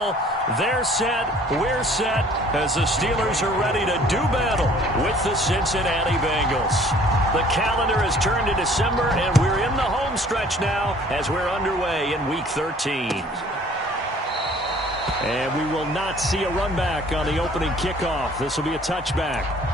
They're set, we're set, as the Steelers are ready to do battle with the Cincinnati Bengals. The calendar has turned to December, and we're in the home stretch now as we're underway in Week 13. And we will not see a run back on the opening kickoff. This will be a touchback.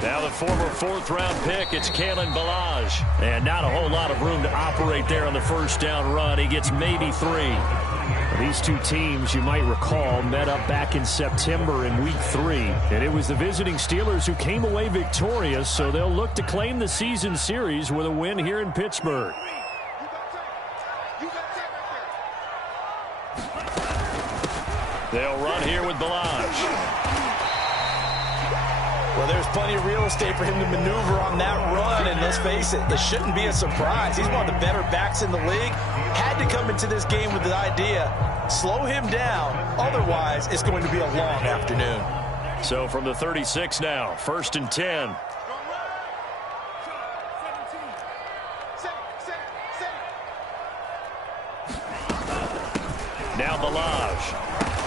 Now the former fourth-round pick, it's Kalen Ballage. And not a whole lot of room to operate there on the first down run. He gets maybe 3. These two teams, you might recall, met up back in September in Week 3. And it was the visiting Steelers who came away victorious, so they'll look to claim the season series with a win here in Pittsburgh. They'll run here with Ballage. Well, there's plenty of real estate for him to maneuver on that run, and let's face it, it shouldn't be a surprise. He's one of the better backs in the league. Had to come into this game with the idea, slow him down, otherwise it's going to be a long afternoon. So from the 36 now, 1st and 10. Now Ballage.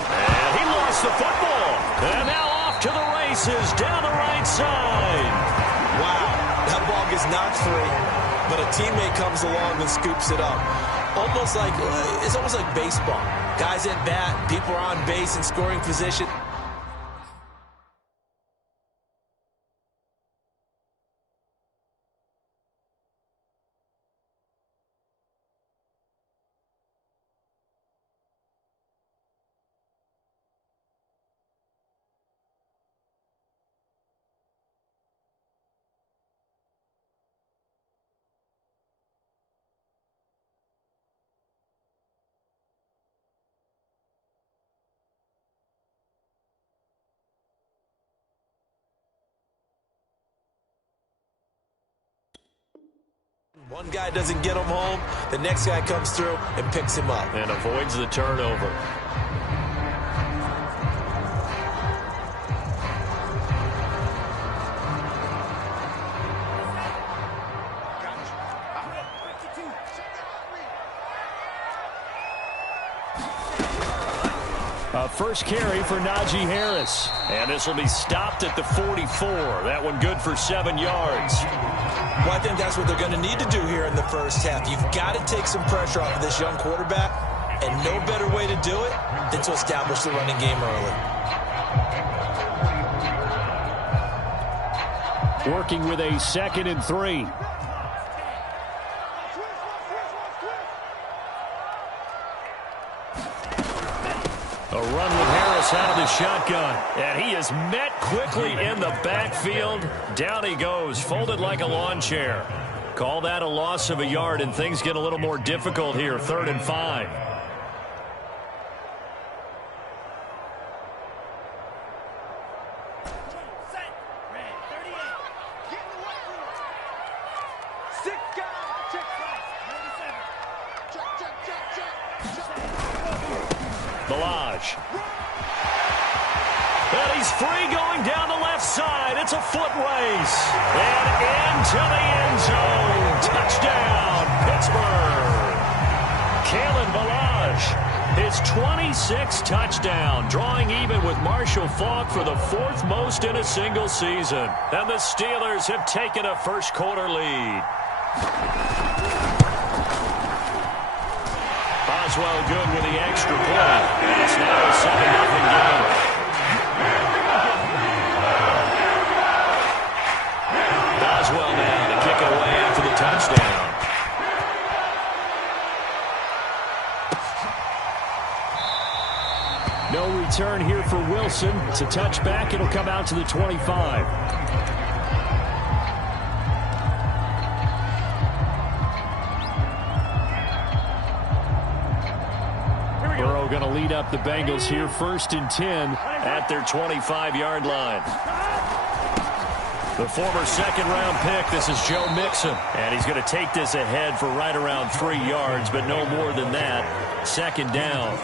And he lost the football. And now off to the races down the right side. Wow, that ball gets knocked free, but a teammate comes along and scoops it up. It's almost like baseball. Guys at bat, people are on base in scoring position. One guy doesn't get him home, the next guy comes through and picks him up. And avoids the turnover. First carry for Najee Harris. And this will be stopped at the 44. That one good for 7 yards. Well, I think that's what they're going to need to do here in the first half. You've got to take some pressure off of this young quarterback, and no better way to do it than to establish the running game early. Working with a 2nd and 3. A run with Harris out of the shotgun. And he is met quickly in the backfield. Down he goes, folded like a lawn chair. Call that a loss of a yard, and things get a little more difficult here. 3rd and 5. Ballage. And he's free going down the left side. It's a foot race. And into the end zone. Touchdown, Pittsburgh. Kalen Ballage, his 26th touchdown, drawing even with Marshall Faulk for the 4th most in a single season. And the Steelers have taken a first quarter lead. Boswell good with the extra point. It's now a 7-0 game. Boswell now to kick it away after the touchdown. No return here for Wilson. It's a touchback. It'll come out to the 25. Burrow going to lead up the Bengals here, 1st and 10 at their 25-yard line. The former second-round pick, this is Joe Mixon. And he's going to take this ahead for right around 3 yards, but no more than that. 2nd down.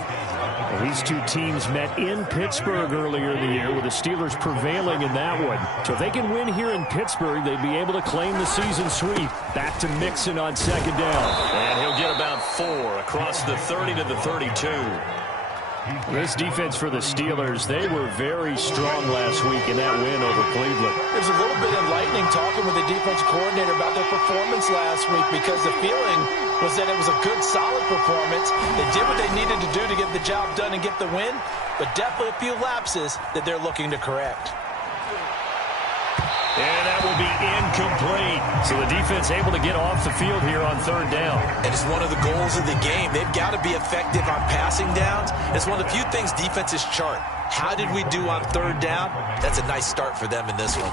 Well, these two teams met in Pittsburgh earlier in the year, with the Steelers prevailing in that one. So if they can win here in Pittsburgh, they'd be able to claim the season sweep. Back to Mixon on 2nd down. And he'll get about 4 across the 30 to the 32. This defense for the Steelers, they were very strong last week in that win over Cleveland. There's a little bit enlightening talking with the defensive coordinator about their performance last week, because the feeling was that it was a good, solid performance. They did what they needed to do to get the job done and get the win, but definitely a few lapses that they're looking to correct. And that will be incomplete. So the defense able to get off the field here on 3rd down. And it's one of the goals of the game. They've got to be effective on passing downs. It's one of the few things defenses chart. How did we do on 3rd down? That's a nice start for them in this one.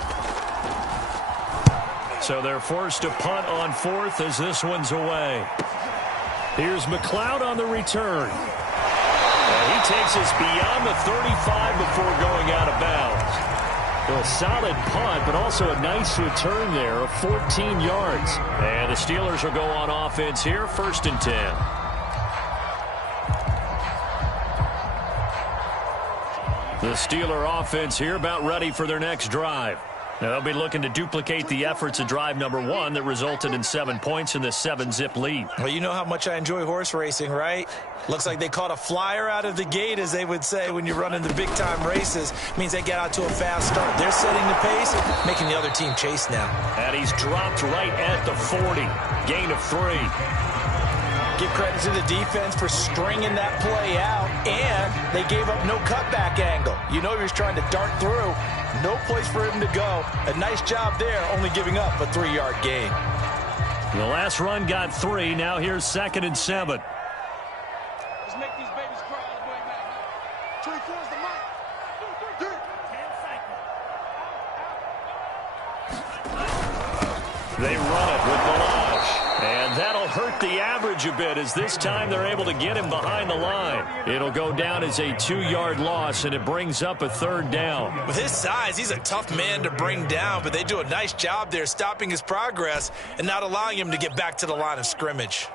So they're forced to punt on 4th as this one's away. Here's McLeod on the return. And he takes us beyond the 35 before going out of bounds. A solid punt, but also a nice return there of 14 yards. And the Steelers will go on offense here, 1st and 10. The Steeler offense here about ready for their next drive. Now they'll be looking to duplicate the efforts of drive number 1 that resulted in 7 points in the 7-zip lead. Well, you know how much I enjoy horse racing, right? Looks like they caught a flyer out of the gate, as they would say when you're running the big-time races. Means they get out to a fast start. They're setting the pace, making the other team chase now. And he's dropped right at the 40. Gain of 3. Give credit to the defense for stringing that play out, and they gave up no cutback angle. You know he was trying to dart through. No place for him to go. A nice job there, only giving up a 3-yard gain. The last run got 3. Now here's 2nd and 7. Let's make these babies cry all the way back. 24 is the mic. 10 seconds. They run it with Balazs. And that'll hurt the average a bit, as this time they're able to get him behind the line. It'll go down as a 2-yard loss, and it brings up a 3rd down. With his size, he's a tough man to bring down, but they do a nice job there stopping his progress and not allowing him to get back to the line of scrimmage.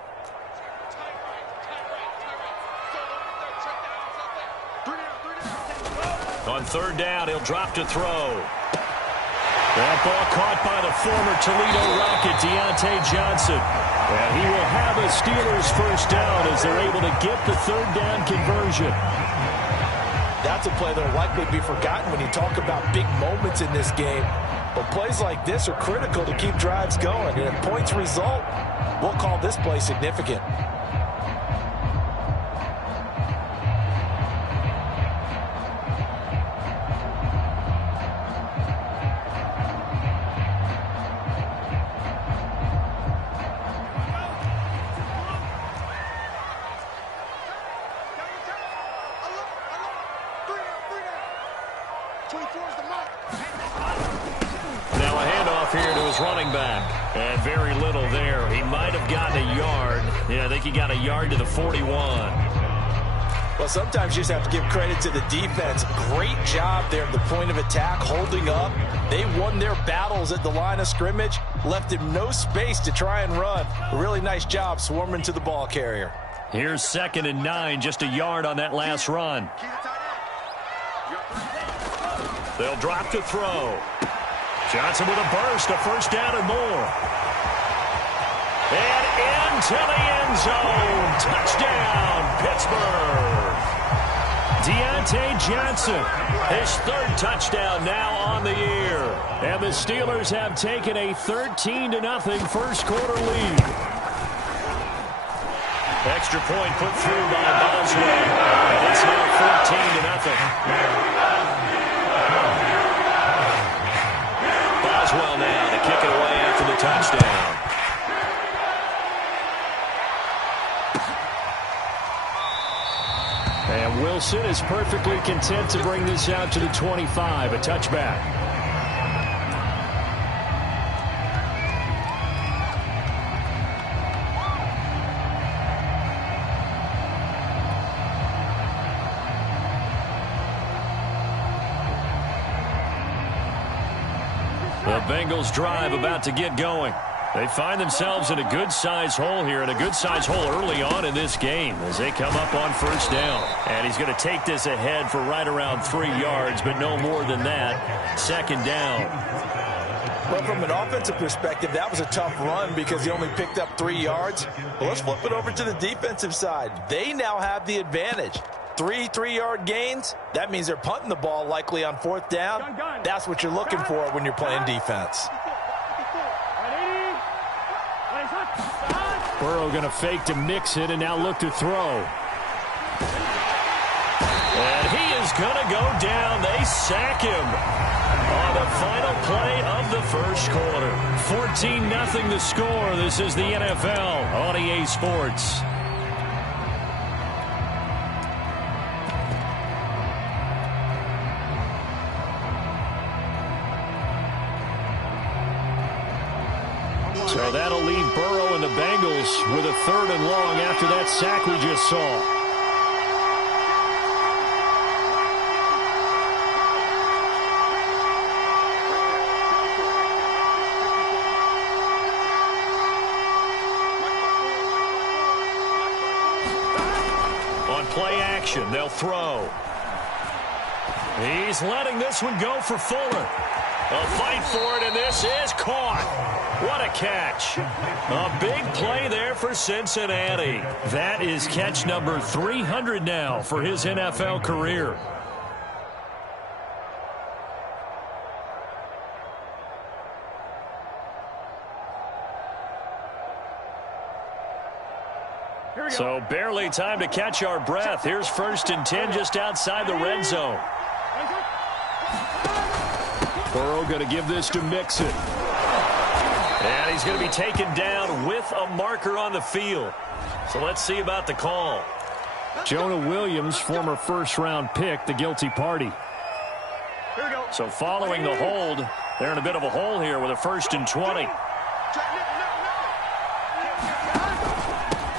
On 3rd down, he'll drop to throw. That ball caught by the former Toledo Rocket, Deontay Johnson. And he will have a Steelers 1st down as they're able to get the 3rd down conversion. That's a play that will likely be forgotten when you talk about big moments in this game. But plays like this are critical to keep drives going. And if points result, we'll call this play significant. Now a handoff here to his running back. And very little there. He might have gotten a yard. Yeah, I think he got a yard to the 41. Well, sometimes you just have to give credit to the defense. Great job there at the point of attack, holding up. They won their battles at the line of scrimmage, left him no space to try and run. A really nice job swarming to the ball carrier. Here's 2nd and 9, just a yard on that last run. They'll drop to throw. Johnson with a burst, a 1st down and more. And into the end zone. Touchdown, Pittsburgh. Deontay Johnson, his 3rd touchdown now on the year. And the Steelers have taken a 13-0 first quarter lead. Extra point put through by Boswell. And it's now 14-0. Boswell now to kick it away after the touchdown. And Wilson is perfectly content to bring this out to the 25, a touchback. The Bengals drive about to get going. They find themselves in a good-sized hole here, and a good-sized hole early on in this game as they come up on first down. And he's going to take this ahead for right around 3 yards, but no more than that. Second down. Well, from an offensive perspective, that was a tough run because he only picked up 3 yards. Well, let's flip it over to the defensive side. They now have the advantage. 3 3-yard gains, that means they're punting the ball likely on fourth down. That's what you're looking for when you're playing defense. Burrow going to fake to mix it and now look to throw. And he is going to go down. They sack him on the final play of the first quarter. 14-0 the score. This is the NFL on EA Sports. So that'll leave Burrow and the Bengals with a 3rd and long after that sack we just saw. On play action, they'll throw. He's letting this one go for Fuller. A fight for it, and this is caught. What a catch. A big play there for Cincinnati. That is catch number 300 now for his NFL career. So barely time to catch our breath. Here's 1st and 10 just outside the red zone. Burrow going to give this to Mixon. And he's going to be taken down with a marker on the field. So let's see about the call. Jonah Williams, former first-round pick, the guilty party. Here we go. So following the hold, they're in a bit of a hole here with a 1st and 20.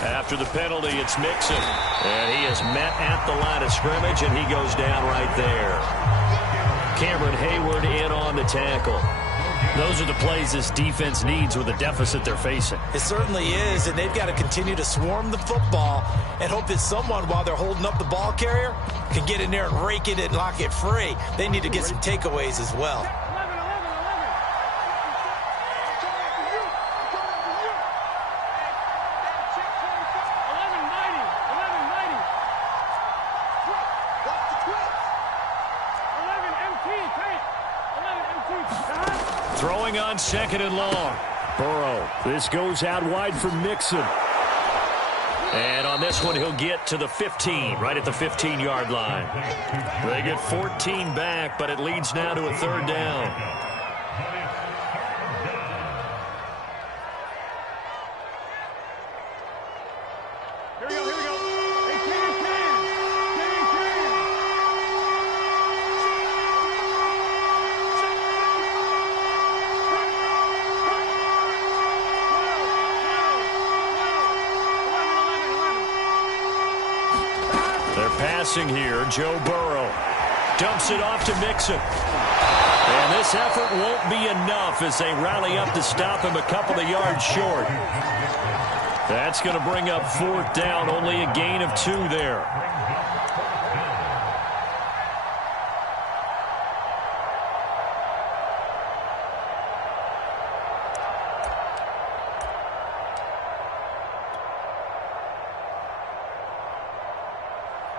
After the penalty, it's Mixon. And he is met at the line of scrimmage, and he goes down right there. Cameron Hayward in on the tackle. Those are the plays this defense needs with the deficit they're facing. It certainly is, and they've got to continue to swarm the football and hope that someone, while they're holding up the ball carrier, can get in there and rake it and lock it free. They need to get some takeaways as well. Throwing on 2nd and long. Burrow. This goes out wide for Mixon. And on this one, he'll get to the 15, right at the 15-yard line. They get 14 back, but it leads now to a 3rd down. Passing here, Joe Burrow dumps it off to Mixon. And this effort won't be enough as they rally up to stop him a couple of yards short. That's going to bring up 4th down, only a gain of 2 there.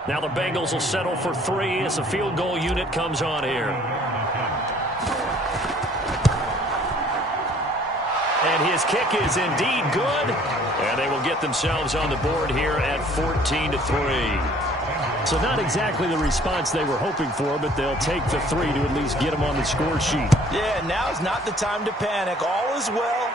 Now the Bengals will settle for 3 as the field goal unit comes on here. And his kick is indeed good. And they will get themselves on the board here at 14-3. So not exactly the response they were hoping for, but they'll take the 3 to at least get them on the score sheet. Yeah, now's not the time to panic. All is well.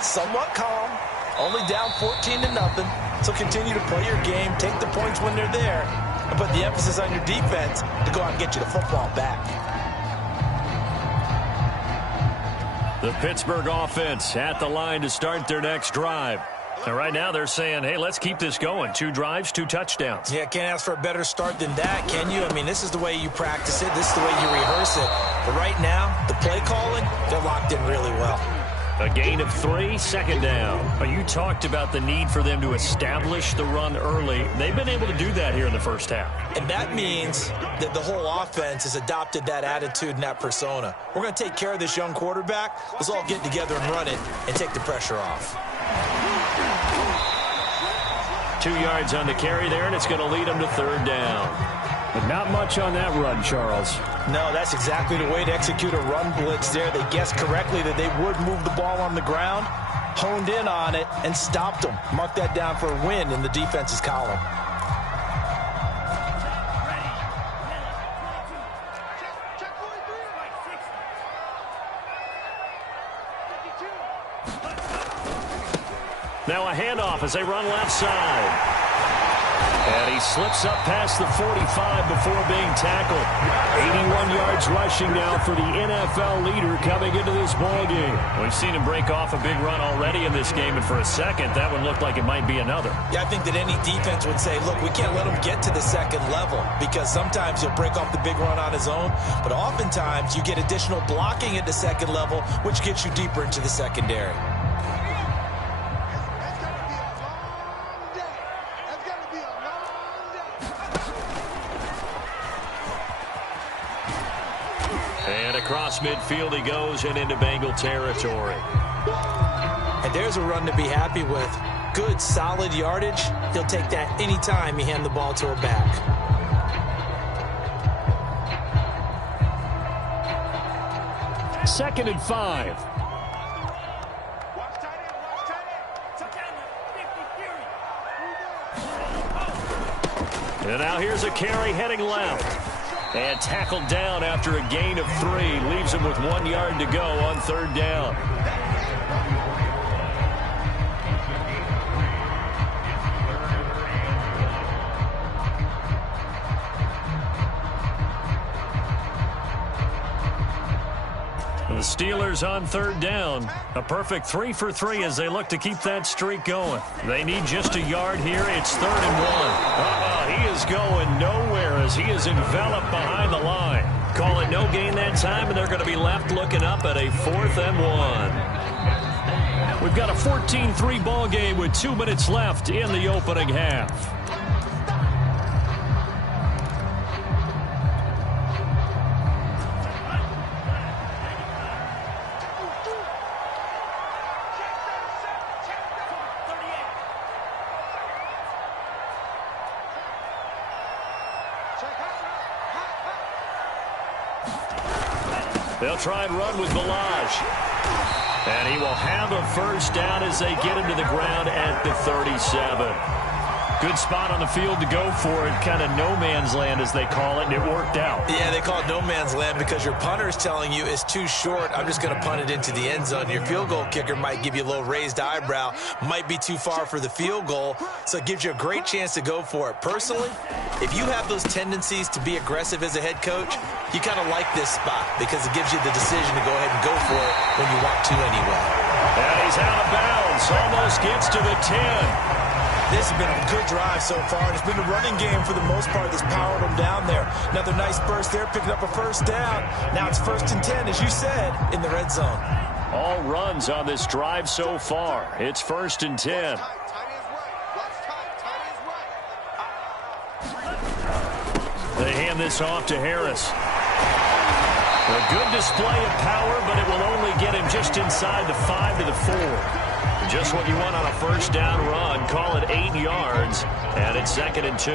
Somewhat calm. Only down 14-0. So continue to play your game, take the points when they're there, and put the emphasis on your defense to go out and get you the football back. The Pittsburgh offense at the line to start their next drive. And right now they're saying, hey, let's keep this going. 2 drives, 2 touchdowns. Yeah, can't ask for a better start than that, can you? I mean, this is the way you practice it. This is the way you rehearse it. But right now, the play calling, they're locked in really well. A gain of 3, second down. You talked about the need for them to establish the run early. They've been able to do that here in the first half. And that means that the whole offense has adopted that attitude and that persona. We're going to take care of this young quarterback. Let's all get together and run it and take the pressure off. 2 yards on the carry there, and it's going to lead them to third down. But not much on that run, Charles. No, that's exactly the way to execute a run blitz there. They guessed correctly that they would move the ball on the ground, honed in on it, and stopped them. Mark that down for a win in the defense's column. Now a handoff as they run left side. And he slips up past the 45 before being tackled. 81 yards rushing now for the NFL leader coming into this ballgame. We've seen him break off a big run already in this game, and for a second, that one looked like it might be another. Yeah, I think that any defense would say, look, we can't let him get to the second level, because sometimes he'll break off the big run on his own, but oftentimes you get additional blocking at the second level, which gets you deeper into the secondary. And across midfield he goes and into Bengal territory. And there's a run to be happy with. Good, solid yardage. He'll take that anytime you hand the ball to a back. Second and 5. And now here's a carry heading left. And tackled down after a gain of 3. Leaves him with 1 yard to go on third down. The Steelers on third down. A perfect 3 for 3 as they look to keep that streak going. They need just a yard here. It's 3rd and 1. He is going nowhere as he is enveloped behind the line. Call it no gain that time, and they're going to be left looking up at a 4th and 1. We've got a 14-3 ball game with 2 minutes left in the opening half. They'll try and run with Balaj. And he will have a first down as they get him to the ground at the 37. Good spot on the field to go for it. Kind of no man's land, as they call it, and it worked out. Yeah, they call it no man's land because your punter is telling you it's too short. I'm just going to punt it into the end zone. Your field goal kicker might give you a little raised eyebrow. Might be too far for the field goal, so it gives you a great chance to go for it. Personally, if you have those tendencies to be aggressive as a head coach, you kind of like this spot because it gives you the decision to go ahead and go for it when you want to anyway. And he's out of bounds. Almost gets to the 10. This has been a good drive so far, and it's been the running game for the most part that's powered them down there. Another nice burst there, picking up a first down. Now it's 1st and 10, as you said, in the red zone. All runs on this drive so far. It's 1st and 10. They hand this off to Harris. A good display of power, but it will only get him just inside the 5 to the 4. Just what you want on a first down run. Call it 8 yards, and it's 2nd and 2.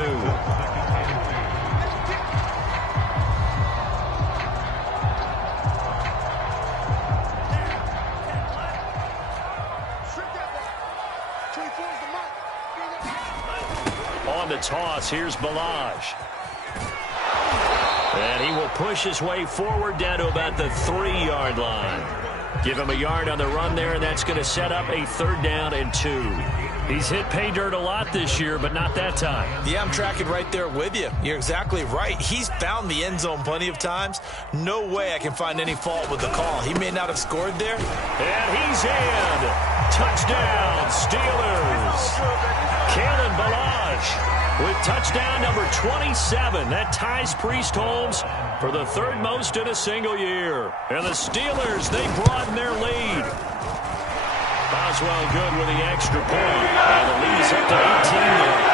On the toss, here's Balaj. And he will push his way forward down to about the 3-yard line. Give him a yard on the run there, and that's going to set up a 3rd down and 2. He's hit pay dirt a lot this year, but not that time. Yeah, I'm tracking right there with you. You're exactly right. He's found the end zone plenty of times. No way I can find any fault with the call. He may not have scored there. And he's in. Touchdown, Steelers. Kalen Ballage with touchdown number 27. That ties Priest Holmes for the third most in a single year. And the Steelers, they broaden their lead. Boswell good with the extra point. And the lead is up to 18 now.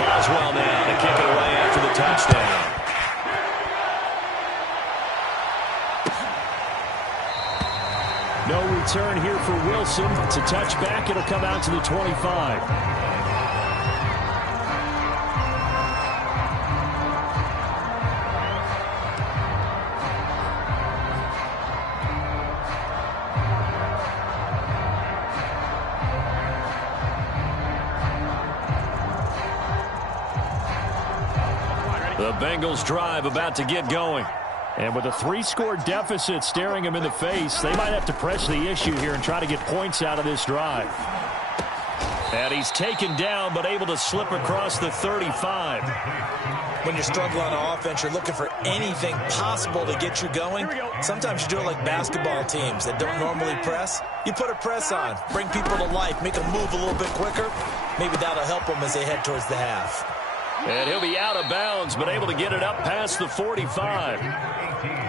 Boswell now to kick it away after the touchdown. No return here for Wilson. It's a touchback. It'll come out to the 25. The Bengals drive about to get going. And with a 3-score deficit staring them in the face, they might have to press the issue here and try to get points out of this drive. And he's taken down but able to slip across the 35. When you're struggling on offense, you're looking for anything possible to get you going. Sometimes you do it like basketball teams that don't normally press. You put a press on, bring people to life, make them move a little bit quicker. Maybe that'll help them as they head towards the half. And he'll be out of bounds, but able to get it up past the 45.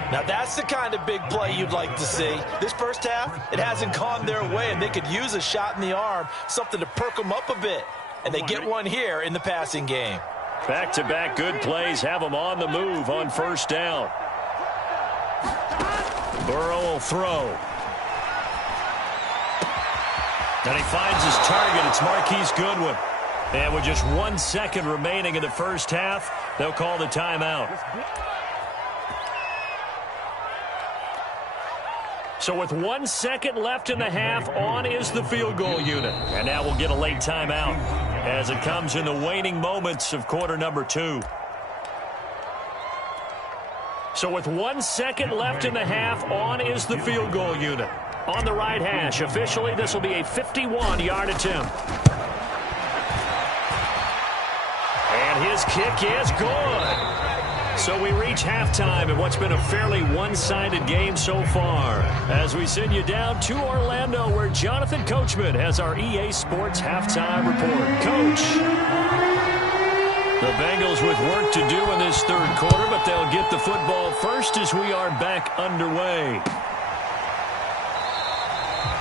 Now that's the kind of big play you'd like to see. This first half, it hasn't gone their way, and they could use a shot in the arm, something to perk them up a bit. And they get one here in the passing game. Back-to-back good plays have them on the move on first down. Burrow will throw. And he finds his target. It's Marquise Goodwin. And with just 1 second remaining in the first half, they'll call the timeout. So with 1 second left in the half, on is the field goal unit. And now we'll get a late timeout as it comes in the waning moments of quarter number 2. So with 1 second left in the half, on is the field goal unit. On the right hash, officially this will be a 51-yard attempt. And his kick is good. So we reach halftime in what's been a fairly one-sided game so far. As we send you down to Orlando, where Jonathan Coachman has our EA Sports halftime report. Coach. The Bengals with work to do in this third quarter, but they'll get the football first as we are back underway.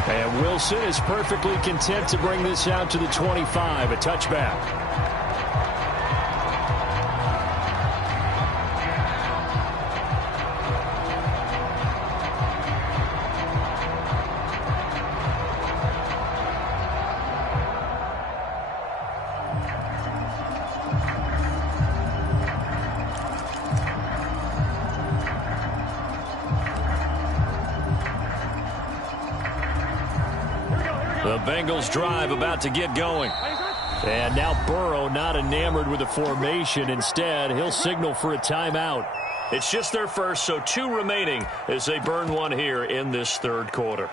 And Wilson is perfectly content to bring this out to the 25, a touchback. The Bengals drive about to get going. And now Burrow not enamored with the formation. Instead, he'll signal for a timeout. It's just their first, so 2 remaining as they burn one here in this third quarter.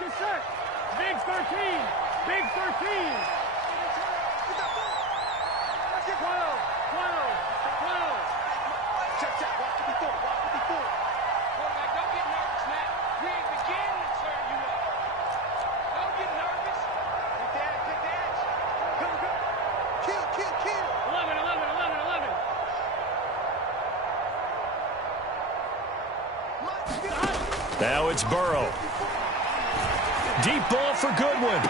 Big 13. Big 13. 12. Check. Watch 54. Quarterback, don't get nervous, man. We ain't beginning to turn you up. Don't get nervous. Take the edge. Come. Kill. 11. Now it's Burrow. Deep ball for Goodwin.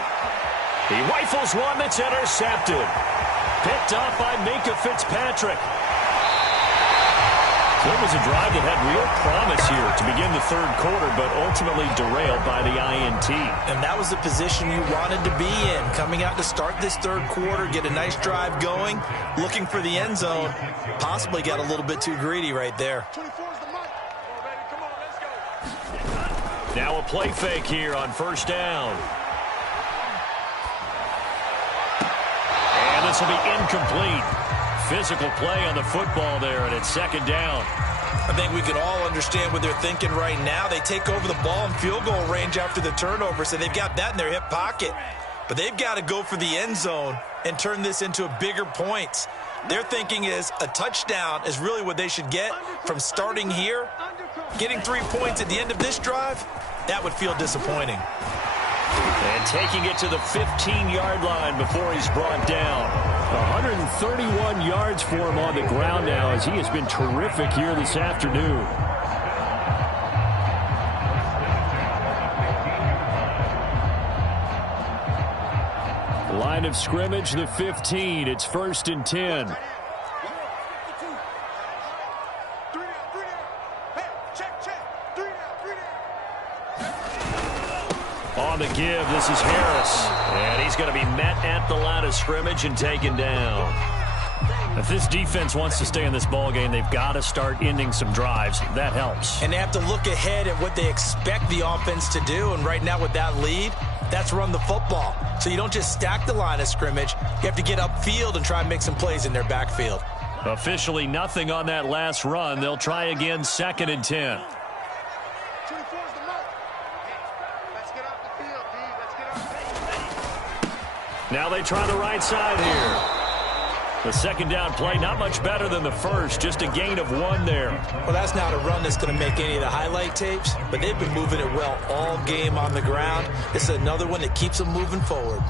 He rifles one that's intercepted. Picked off by Minka Fitzpatrick. So it was a drive that had real promise here to begin the third quarter, but ultimately derailed by the INT. And that was the position you wanted to be in. Coming out to start this third quarter, get a nice drive going, looking for the end zone. Possibly got a little bit too greedy right there. 24 is the mic. Come on, let's go. Now a play fake here on first down. And this will be incomplete. Physical play on the football there, and it's second down. I think we can all understand what they're thinking right now. They take over the ball in field goal range after the turnover, so they've got that in their hip pocket. But they've got to go for the end zone and turn this into a bigger points. Their thinking is a touchdown is really what they should get from starting here. Getting 3 points at the end of this drive, that would feel disappointing. And taking it to the 15-yard line before he's brought down. 131 yards for him on the ground now as he has been terrific here this afternoon. Line of scrimmage, the 15. It's 1st and 10. On the give, this is Harris. And he's going to be met at the line of scrimmage and taken down. If this defense wants to stay in this ballgame, they've got to start ending some drives. That helps. And they have to look ahead at what they expect the offense to do. And right now with that lead, that's run the football. So you don't just stack the line of scrimmage. You have to get upfield and try and make some plays in their backfield. Officially nothing on that last run. They'll try again, 2nd and 10. Now they try the right side here. The second down play, not much better than the first, just a gain of 1 there. Well, that's not a run that's going to make any of the highlight tapes, but they've been moving it well all game on the ground. This is another one that keeps them moving forward.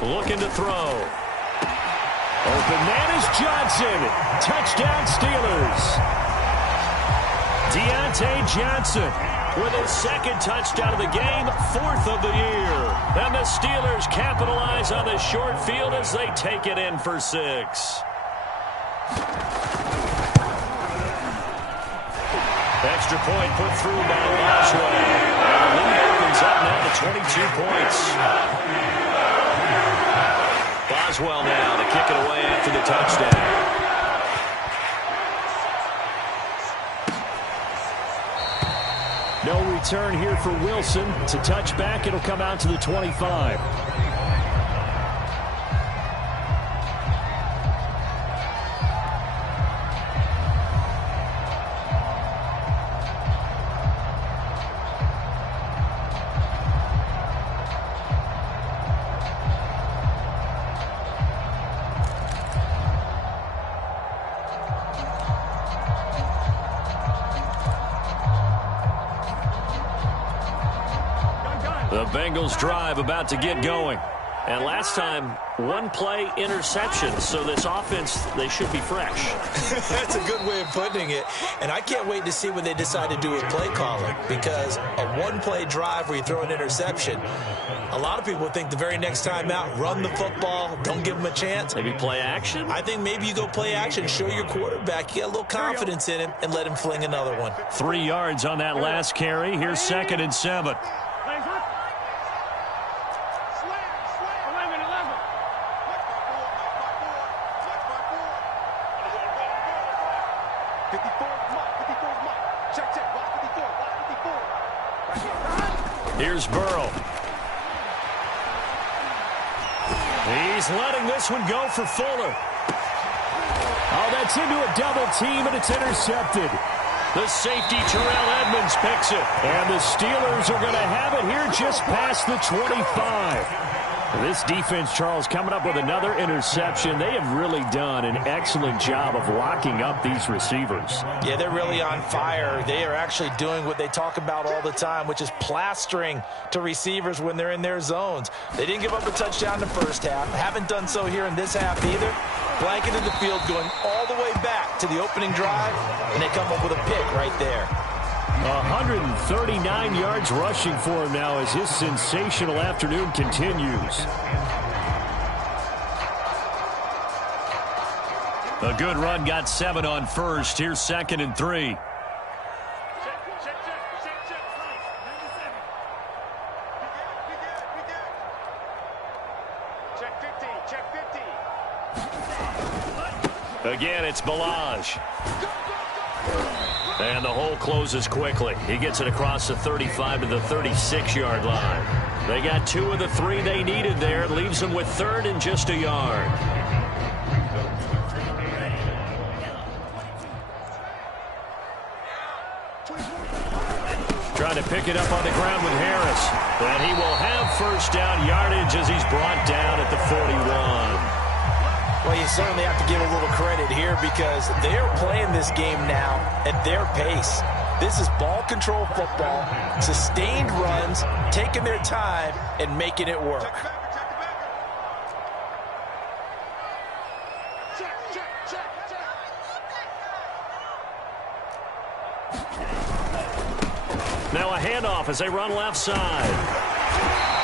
Looking to throw. Open man is Johnson. Touchdown Steelers. Deontay Johnson with his 2nd touchdown of the game, 4th of the year. And the Steelers capitalize on the short field as they take it in for 6. Extra point put through by Boswell. And the lead opens up now to 22 points. Boswell now to kick it away after the touchdown. No return here for Wilson. To touch back, it'll come out to the 25. The Bengals drive about to get going. And last time, 1 play interception. So this offense, they should be fresh. That's a good way of putting it. And I can't wait to see what they decide to do with play calling. Because a 1-play drive where you throw an interception, a lot of people think the very next time out, run the football, don't give them a chance. Maybe play action? I think maybe you go play action, show your quarterback, you get a little confidence in him, and let him fling another one. 3 yards on that last carry. Here's 2nd and 7. Here's Burrow. He's letting this one go for Fuller. Oh, that's into a double team, and it's intercepted. The safety, Terrell Edmonds, picks it. And the Steelers are going to have it here just past the 25. This defense, Charles, coming up with another interception. They have really done an excellent job of locking up these receivers. Yeah, they're really on fire. They are actually doing what they talk about all the time, which is plastering to receivers when they're in their zones. They didn't give up a touchdown in the first half. Haven't done so here in this half either. Blanketed the field, going all the way back to the opening drive, and they come up with a pick right there. 139 yards rushing for him now as his sensational afternoon continues. A good run, got 7 on first. Here's 2nd and 3. Again, it's Balaj. And the hole closes quickly. He gets it across the 35 to the 36-yard line. They got 2 of the 3 they needed there. Leaves them with 3rd and just a yard. Trying to pick it up on the ground with Harris. And he will have first down yardage as he's brought down at the 41. Well, you certainly have to give a little credit here because they're playing this game now at their pace. This is ball control football, sustained runs, taking their time and making it work. Now a handoff as they run left side.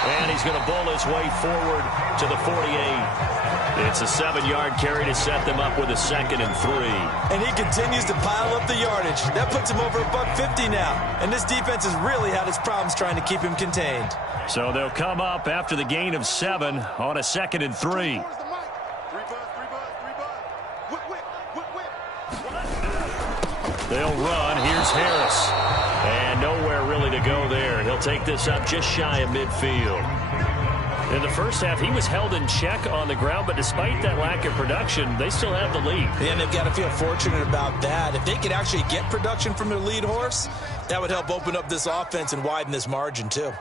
And he's going to bowl his way forward to the 48. It's a 7-yard carry to set them up with a 2nd and 3. And he continues to pile up the yardage. That puts him over $150 now. And this defense has really had its problems trying to keep him contained. So they'll come up after the gain of 7 on a 2nd and 3. They'll run. Here's Harris. And nowhere really to go there. He'll take this up just shy of midfield. In the first half, he was held in check on the ground, but despite that lack of production, they still have the lead. And they've got to feel fortunate about that. If they could actually get production from their lead horse, that would help open up this offense and widen this margin, too.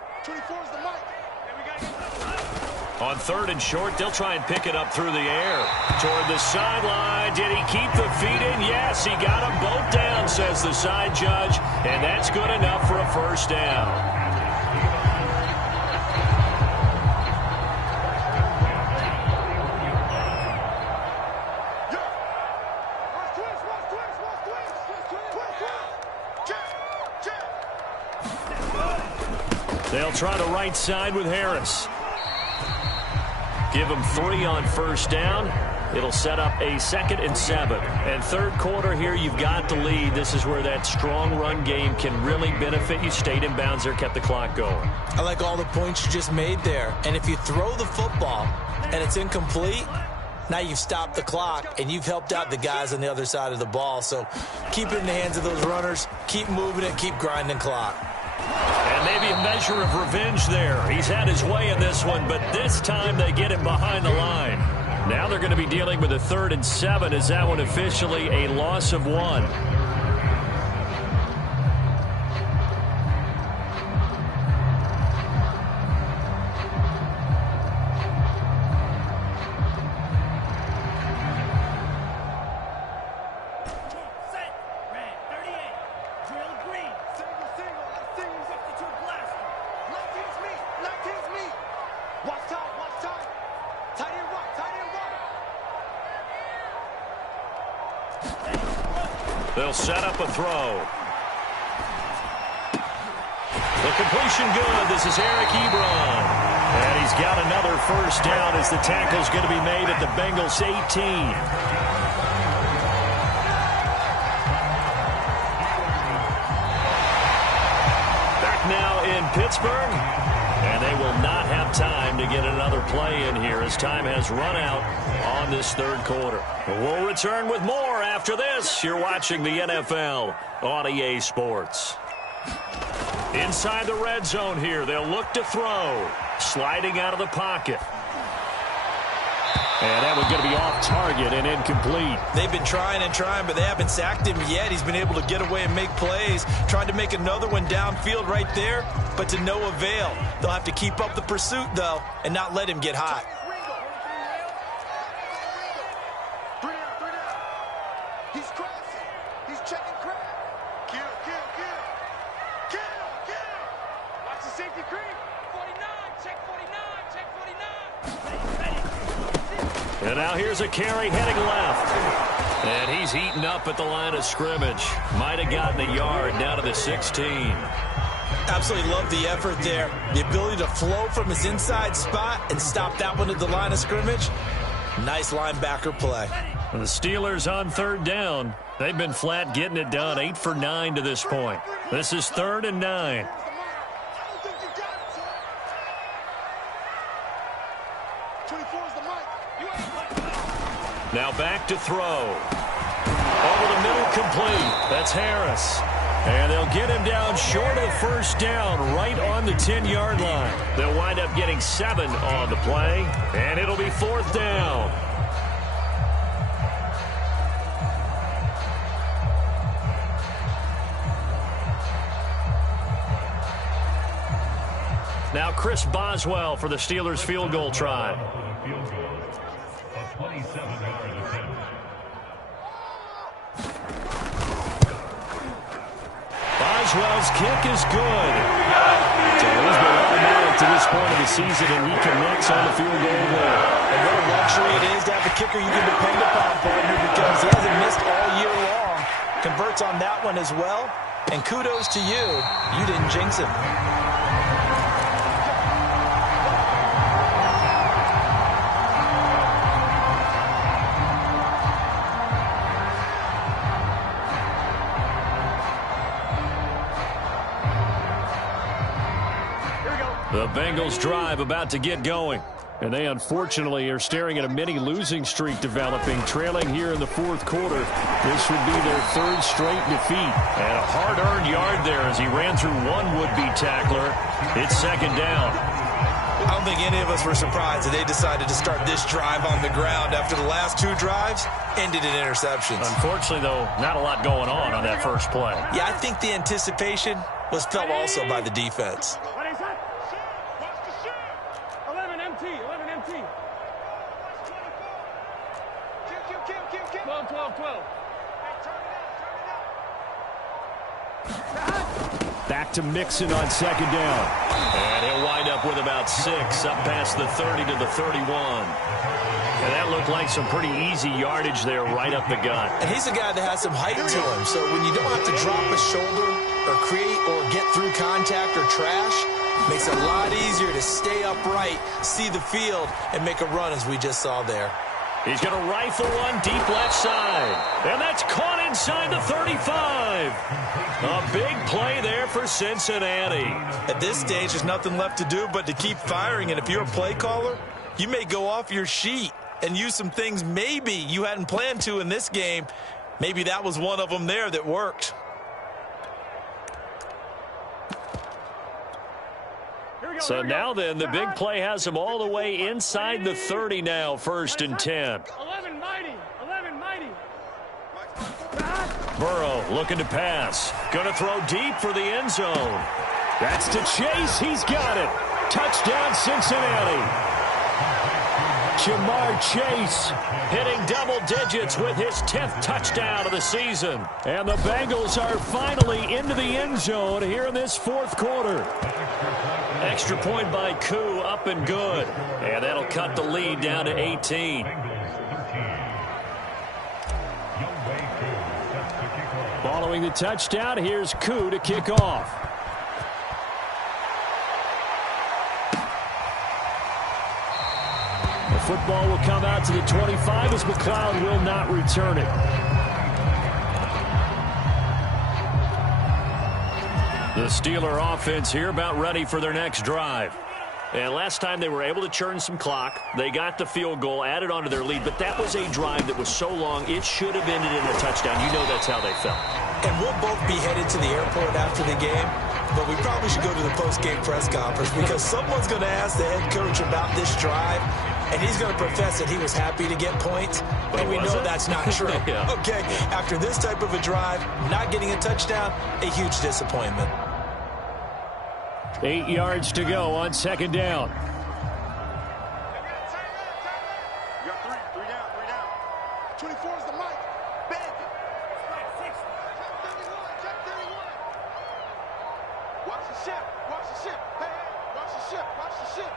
On 3rd and short, they'll try and pick it up through the air. Toward the sideline. Did he keep the feet in? Yes, he got them both down, says the side judge. And that's good enough for a first down. They'll try to right side with Harris. Give him 3 on first down. It'll set up a 2nd and 7. And 3rd quarter here, you've got the lead. This is where that strong run game can really benefit you. Stayed in bounds there, kept the clock going. I like all the points you just made there. And if you throw the football and it's incomplete, now you've stopped the clock and you've helped out the guys on the other side of the ball. So keep it in the hands of those runners. Keep moving it. Keep grinding clock. And maybe a measure of revenge there. He's had his way in this one, but this time they get him behind the line. Now they're going to be dealing with a 3rd and 7. Is that one officially a loss of 1? They'll set up a throw. The completion good. This is Eric Ebron. And he's got another first down as the tackle's going to be made at the Bengals 18. Back now in Pittsburgh. And they will not have time to get another play in here as time has run out on this 3rd quarter. We'll return with more after this. You're watching the NFL on EA Sports. Inside the red zone here, they'll look to throw. Sliding out of the pocket. And that one's going to be off target and incomplete. They've been trying and trying, but they haven't sacked him yet. He's been able to get away and make plays. Tried to make another one downfield right there, but to no avail. They'll have to keep up the pursuit, though, and not let him get hot. He's crossing. He's checking crap. Kill. Watch the safety creep. 49, check 49, check 49. And now here's a carry heading left. And he's heating up at the line of scrimmage. Might have gotten a yard down to the 16. Absolutely love the effort there. The ability to flow from his inside spot and stop that one at the line of scrimmage. Nice linebacker play. The Steelers on 3rd down. They've been flat getting it done. 8 for 9 to this point. This is 3rd and 9. Now back to throw. Over the middle, complete. That's Harris. And they'll get him down short of first down, right on the 10-yard line. They'll wind up getting 7 on the play, and it'll be 4th down. Now Chris Boswell for the Steelers field goal try. Boswell's kick is good. So he's been automatic to this point of the season, and he connects on the field goal there. And what a luxury it is to have a kicker you can depend upon, partner, because he hasn't missed all year long. Converts on that one as well. And kudos to you. You didn't jinx him. The Bengals drive about to get going. And they unfortunately are staring at a mini losing streak developing, trailing here in the 4th quarter. This would be their 3rd straight defeat. And a hard-earned yard there as he ran through one would-be tackler. It's 2nd down. I don't think any of us were surprised that they decided to start this drive on the ground after the last 2 drives ended in interceptions. Unfortunately, though, not a lot going on that first play. Yeah, I think the anticipation was felt also by the defense. 12. Back to Mixon on 2nd down. And he'll wind up with about 6 up past the 30 to the 31. And that looked like some pretty easy yardage there right up the gut. And he's a guy that has some height to him. So when you don't have to drop a shoulder or create or get through contact or trash, makes it a lot easier to stay upright, see the field, and make a run as we just saw there. He's going to rifle one deep left side. And that's caught inside the 35. A big play there for Cincinnati. At this stage, there's nothing left to do but to keep firing. And if you're a play caller, you may go off your sheet and use some things maybe you hadn't planned to in this game. Maybe that was one of them there that worked. So now then, the big play has him all the way inside the 30 now, 1st and 10. 11 mighty. Burrow looking to pass. Going to throw deep for the end zone. That's to Chase. He's got it. Touchdown, Cincinnati. Jamar Chase hitting double digits with his 10th touchdown of the season. And the Bengals are finally into the end zone here in this 4th quarter. Extra point by Koo, up and good. And that'll cut the lead down to 18. Following the touchdown, here's Koo to kick off. The football will come out to the 25 as McLeod will not return it. The Steeler offense here about ready for their next drive. And last time they were able to churn some clock. They got the field goal, added onto their lead, but that was a drive that was so long, it should have ended in a touchdown. You know that's how they felt. And we'll both be headed to the airport after the game, but we probably should go to the post-game press conference because someone's going to ask the head coach about this drive, and he's going to profess that he was happy to get points, and we know that's not true. Yeah. Okay, after this type of a drive, not getting a touchdown, a huge disappointment. 8 yards to go on 2nd down. You got 3 down. 24 is the mic. Bag it. Check 31. Watch the ship. Hey, watch the ship.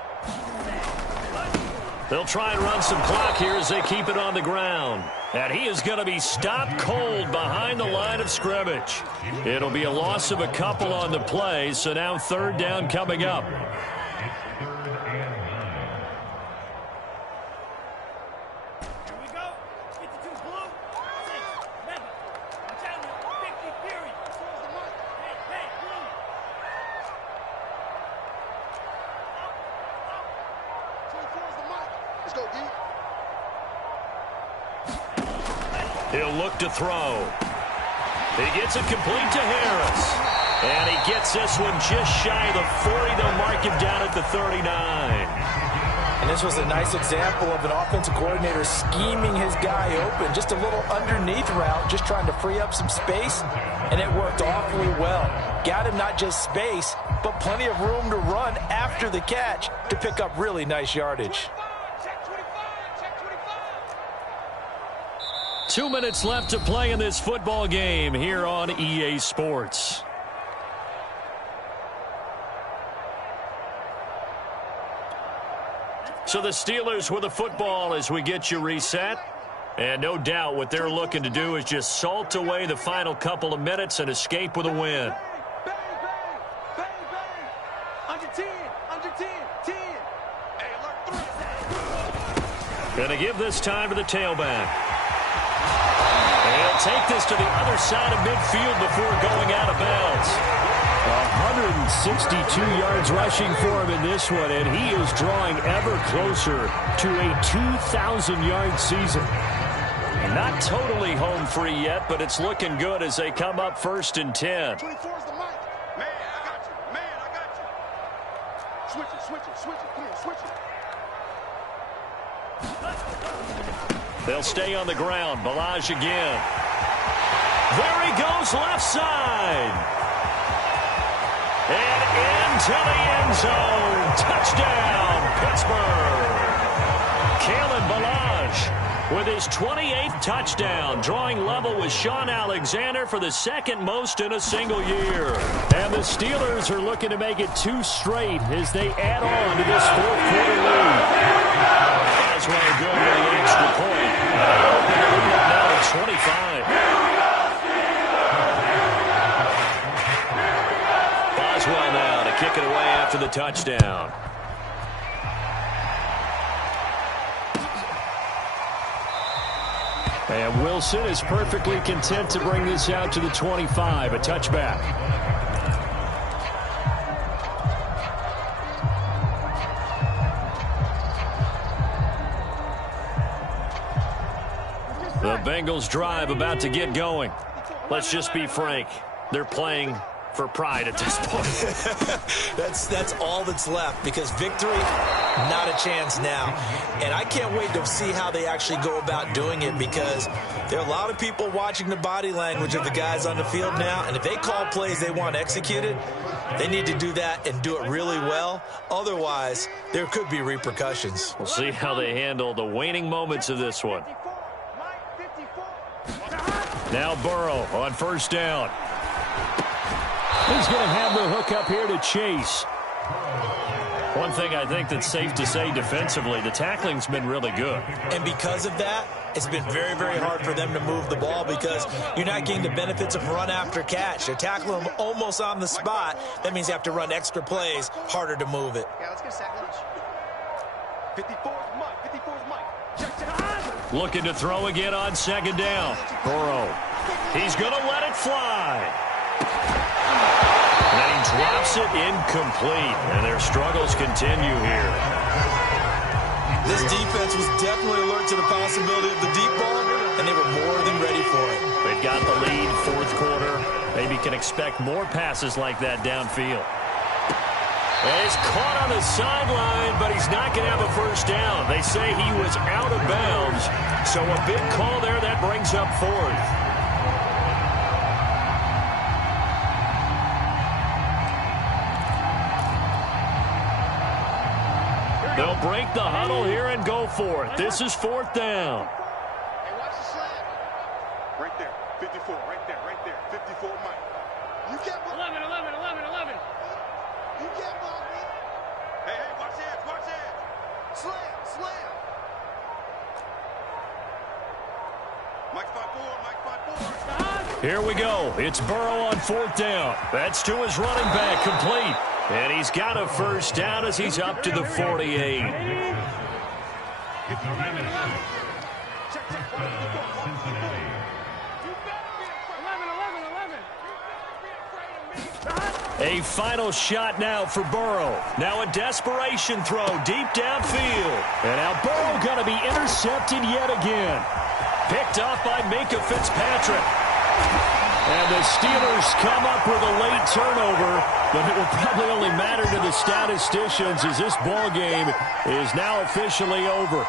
They'll try and run some clock here as they keep it on the ground. And he is going to be stopped cold behind the line of scrimmage. It'll be a loss of a couple on the play, so now 3rd down coming up. He'll look to throw. He gets it complete to Harris. And he gets this one just shy of the 40. They'll mark him down at the 39. And this was a nice example of an offensive coordinator scheming his guy open. Just a little underneath route, just trying to free up some space. And it worked awfully well. Got him not just space, but plenty of room to run after the catch to pick up really nice yardage. 2 minutes left to play in this football game here on EA Sports. So the Steelers with the football as we get you reset. And no doubt what they're looking to do is just salt away the final couple of minutes and escape with a win. Under 10, 10. Hey, alert 3. Going to give this time to the tailback. And he'll take this to the other side of midfield before going out of bounds. 162 yards rushing for him in this one, and he is drawing ever closer to a 2,000-yard season. Not totally home free yet, but it's looking good as they come up 1st and 10. 24's the mic. Man, I got you. Switch it. Come here, switch it. They'll stay on the ground. Balaj again. There he goes, left side. And into the end zone. Touchdown, Pittsburgh. Kalen Balaj with his 28th touchdown, drawing level with Sean Alexander for the second most in a single year. And the Steelers are looking to make it 2 straight as they add on to this 4th quarter lead. Boswell good with the extra point. Now it's 25. Boswell now to kick it away after the touchdown. And Wilson is perfectly content to bring this out to the 25, a touchback. The Bengals drive about to get going. Let's just be frank. They're playing for pride at this point. That's all that's left, because victory, not a chance now. And I can't wait to see how they actually go about doing it, because there are a lot of people watching the body language of the guys on the field now, and if they call plays they want executed, they need to do that and do it really well. Otherwise, there could be repercussions. We'll see how they handle the waning moments of this one. Now Burrow on 1st down. He's going to have the hook up here to Chase. One thing I think that's safe to say defensively, the tackling's been really good. And because of that, it's been very, very hard for them to move the ball, because you're not getting the benefits of run after catch. They're tackling them almost on the spot. That means you have to run extra plays, harder to move it. Yeah, let's get a sack lunch. 54's Mike. Looking to throw again on 2nd down. Burrow. He's going to let it fly. And he drops it incomplete. And their struggles continue here. This defense was definitely alert to the possibility of the deep ball, and they were more than ready for it. They've got the lead, 4th quarter. Maybe can expect more passes like that downfield. And he's caught on the sideline, but he's not going to have a 1st down. They say he was out of bounds. So a big call there that brings up 4th. They'll break the huddle here and go for it. This is 4th down. Hey, watch the slant. Right there. 54. Right there. 54, Mike. You can't block. 11. You can't block me. Hey, watch edge. Slam. Mike 5-4. Here we go. It's Burrow on 4th down. That's to his running back, complete. And he's got a 1st down as he's up to the 48. A final shot now for Burrow. Now a desperation throw deep downfield. And now Burrow going to be intercepted yet again. Picked off by Minka Fitzpatrick. And the Steelers come up with a late turnover, but it will probably only matter to the statisticians as this ball game is now officially over.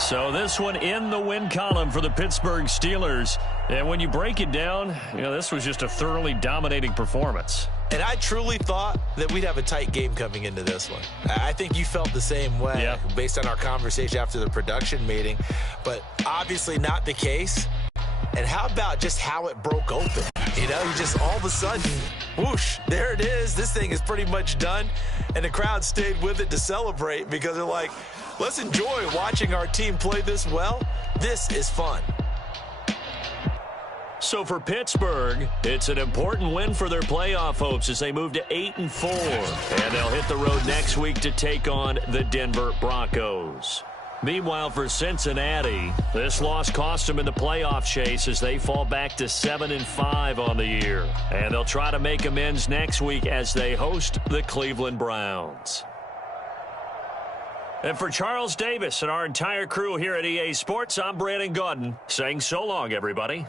So this one in the win column for the Pittsburgh Steelers. And when you break it down, this was just a thoroughly dominating performance. And I truly thought that we'd have a tight game coming into this one. I think you felt the same way based on our conversation after the production meeting, but obviously not the case. And how about just how it broke open? You just all of a sudden, whoosh, there it is. This thing is pretty much done. And the crowd stayed with it to celebrate because they're like, let's enjoy watching our team play this well. This is fun. So for Pittsburgh, it's an important win for their playoff hopes as they move to 8-4. And they'll hit the road next week to take on the Denver Broncos. Meanwhile, for Cincinnati, this loss cost them in the playoff chase as they fall back to 7-5 on the year. And they'll try to make amends next week as they host the Cleveland Browns. And for Charles Davis and our entire crew here at EA Sports, I'm Brandon Gaudin saying so long, everybody.